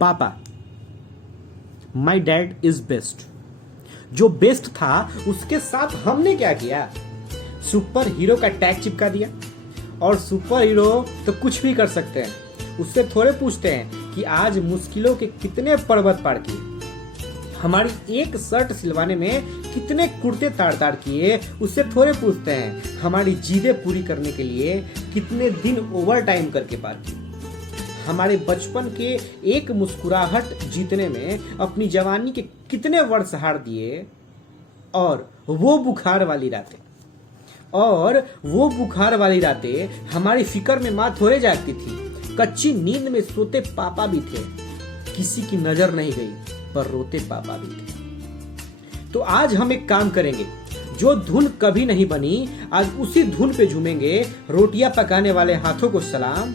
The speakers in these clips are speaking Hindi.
पापा, माई डैड इज बेस्ट। जो बेस्ट था उसके साथ हमने क्या किया, सुपर हीरो का टैग चिपका दिया। और सुपर हीरो तो कुछ भी कर सकते हैं, उससे थोड़े पूछते हैं कि आज मुश्किलों के कितने पर्वत पार किए, हमारी एक शर्ट सिलवाने में कितने कुर्ते ताड़ ताड़ किए, उससे थोड़े पूछते हैं हमारी जीदें पूरी करने के लिए कितने दिन ओवर टाइम करके पार किए, हमारे बचपन के एक मुस्कुराहट जीतने में अपनी जवानी के कितने वर्ष हार दिए। और वो बुखार वाली रातें हमारी फिक्र में माँ थोड़े जागती थी, कच्ची नींद में सोते पापा भी थे, किसी की नजर नहीं गई पर रोते पापा भी थे। तो आज हम एक काम करेंगे, जो धुन कभी नहीं बनी आज उसी धुन पे झूमेंगे। रोटियां पकाने वाले हाथों को सलाम,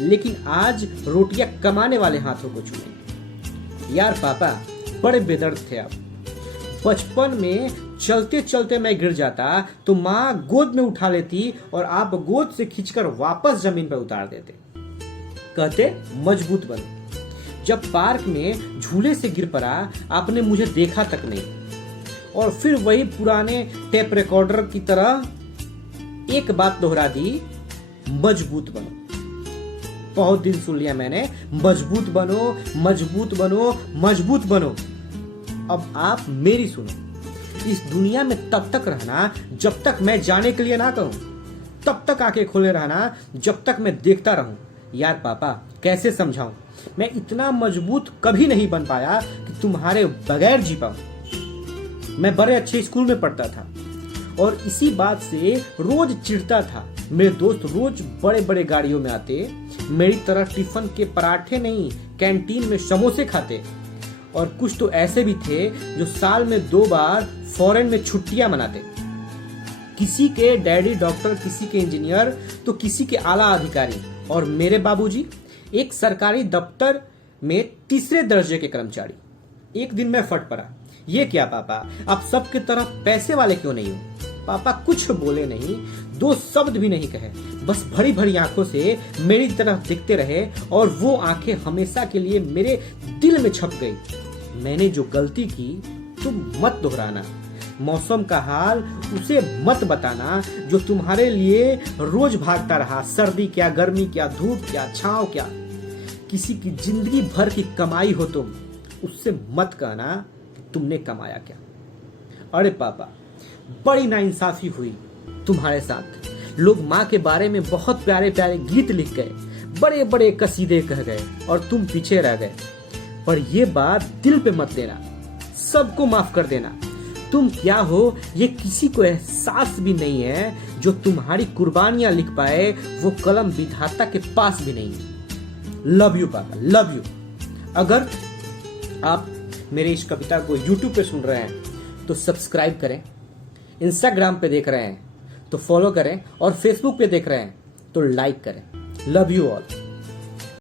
लेकिन आज रोटियां कमाने वाले हाथों को चूमेंगे। यार पापा बड़े बेदर्द थे आप। बचपन में चलते चलते मैं गिर जाता तो माँ गोद में उठा लेती और आप गोद से खींचकर वापस जमीन पर उतार देते, कहते मजबूत बनो। जब पार्क में झूले से गिर पड़ा आपने मुझे देखा तक नहीं, और फिर वही पुराने टेप रिकॉर्डर की तरह एक बात दोहरा दी, मजबूत बनो। बहुत दिन सुन लिया मैंने, मजबूत बनो मजबूत बनो मजबूत बनो। अब आप मेरी सुनो। इस दुनिया में तब तक रहना जब तक मैं जाने के लिए ना कहूं, तब तक आंखें खोले रहना जब तक मैं देखता रहूं। यार पापा कैसे समझाऊं, मैं इतना मजबूत कभी नहीं बन पाया कि तुम्हारे बगैर जी पाऊं। मैं बड़े अच्छे स्कूल में पढ़ता था और इसी बात से रोज चिढ़ता था। मेरे दोस्त रोज बड़े बड़े गाड़ियों में आते, मेरी तरह टिफिन के पराठे नहीं कैंटीन में समोसे खाते। और कुछ तो ऐसे भी थे जो साल में 2 बार फॉरेन में छुट्टियां मनाते। किसी के डैडी डॉक्टर, किसी के इंजीनियर, तो किसी के आला अधिकारी, और मेरे बाबूजी एक सरकारी दफ्तर में 3रे दर्जे के कर्मचारी। एक दिन मैं फट पड़ा, ये क्या पापा, आप सबके तरह पैसे वाले क्यों नहीं हो। पापा कुछ बोले नहीं, 2 शब्द भी नहीं कहे, बस भरी भरी आंखों से मेरी तरफ देखते रहे और वो आंखें हमेशा के लिए मेरे दिल में छप गई। मैंने जो गलती की तुम मत दोहराना, मौसम का हाल उसे मत बताना जो तुम्हारे लिए रोज भागता रहा। सर्दी क्या, गर्मी क्या, धूप क्या, छांव क्या, किसी की जिंदगी भर की कमाई हो तुम, उससे मत कहना कि तुमने कमाया क्या। अरे पापा बड़ी नाइंसाफी हुई तुम्हारे साथ। लोग माँ के बारे में बहुत प्यारे प्यारे गीत लिख गए, बड़े बड़े कसीदे कह गए और तुम पीछे रह गए। पर ये बात दिल पे मत लेना, सबको माफ कर देना। तुम क्या हो ये किसी को एहसास भी नहीं है। जो तुम्हारी कुर्बानियां लिख पाए वो कलम विधाता के पास भी नहीं है। लव यू पापा, लव यू। अगर आप मेरी इस कविता को YouTube पे सुन रहे हैं तो सब्सक्राइब करें, इंस्टाग्राम पे देख रहे हैं तो फॉलो करें, और फेसबुक पे देख रहे हैं तो लाइक करें। Love you all.